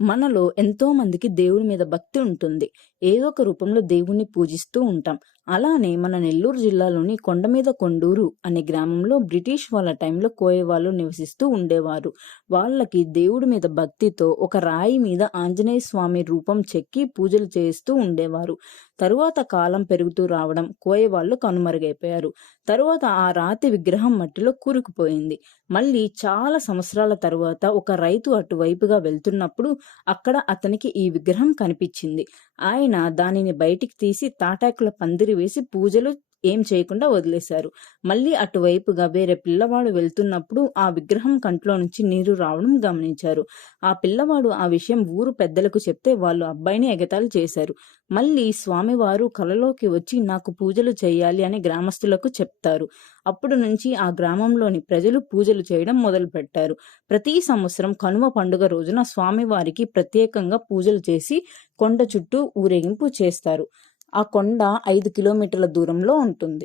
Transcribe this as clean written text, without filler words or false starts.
మనలో ఎంతో మందికి దేవుడి మీద భక్తి ఉంటుంది. ఏదో ఒక రూపంలో దేవుణ్ణి పూజిస్తూ ఉంటాం. అలానే మన నెల్లూరు జిల్లాలోని కొండమీద కొండూరు అనే గ్రామంలో బ్రిటిష్ వాళ్ళ టైంలో కోయ వాళ్ళు నివసిస్తూ ఉండేవారు. వాళ్ళకి దేవుడి మీద భక్తితో ఒక రాయి మీద ఆంజనేయ స్వామి రూపం చెక్కి పూజలు చేస్తూ ఉండేవారు. తరువాత కాలం పెరుగుతూ రావడం కోయ వాళ్ళు కనుమరుగైపోయారు. తరువాత ఆ రాతి విగ్రహం మట్టిలో కూరుకుపోయింది. మళ్ళీ చాలా సంవత్సరాల తరువాత ఒక రైతు అటువైపుగా వెళ్తున్నప్పుడు అక్కడ అతనికి ఈ విగ్రహం కనిపించింది. ఆయన దానిని బయటికి తీసి తాటాకుల పందిరి వేసి పూజలు ఏం చేయకుండా వదిలేశారు. మళ్ళీ అటువైపుగా వేరే పిల్లవాడు వెళ్తున్నప్పుడు ఆ విగ్రహం కంట్లో నుంచి నీరు రావడం గమనించారు. ఆ పిల్లవాడు ఆ విషయం ఊరు పెద్దలకు చెప్తే వాళ్ళు అబ్బాయిని ఎగతాళి చేశారు. మళ్ళీ స్వామివారు కలలోకి వచ్చి నాకు పూజలు చేయాలి అని గ్రామస్తులకు చెప్తారు. అప్పుడు నుంచి ఆ గ్రామంలోని ప్రజలు పూజలు చేయడం మొదలుపెట్టారు. ప్రతి సంవత్సరం కనుమ పండుగ రోజున స్వామివారికి ప్రత్యేకంగా పూజలు చేసి కొండ చుట్టూ ఊరేగింపు చేస్తారు. ఆ కొండ 5 కిలోమీటర్ల దూరంలో ఉంటుంది.